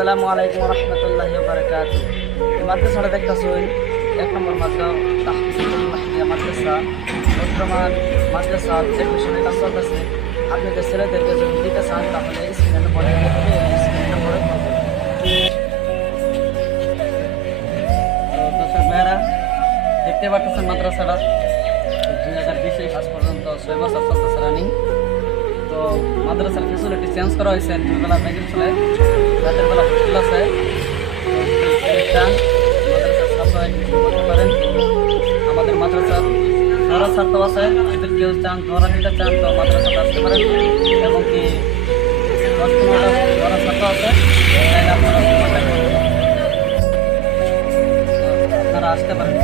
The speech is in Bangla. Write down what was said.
আসসালামু আলাইকুম রহমতুল্লাহি বারাকাতুহু। এই মাদ্রাসাটা দেখতেছেন 1 নম্বর তাহফিজুল মাহদিয়া মাদ্রাসা। বর্তমান মাদ্রাসা অ্যাডমিশনের কাজ চলতেছে। আপনাদের ছেলেদেরকে যদি দিতে চান তাহলে স্ক্রিনে নম্বরে দর্শক ভাইয়েরা দেখতে পাচ্ছেন মাদ্রাসাটা 2020 আজ পর্যন্ত 6 বছর চলতেছে রানিং। তো মাদ্রাসার ফেসিলিটি চেঞ্জ করা হয়েছে। দিনবেলা ব্যাংকের চলে, রাতের বেলা হোস্টেল আছে। চান মাদ্রাসার ছাত্র করতে পারেন। আমাদের মাদ্রাসার ধরা ছাত্র আছে, যদি কেউ চান ধরা দিতে চান তো মাদ্রাসাতে আসতে পারেন। এবং কি 10-15টা ধরা ছাত্র আছে, আপনারা আসতে পারেন।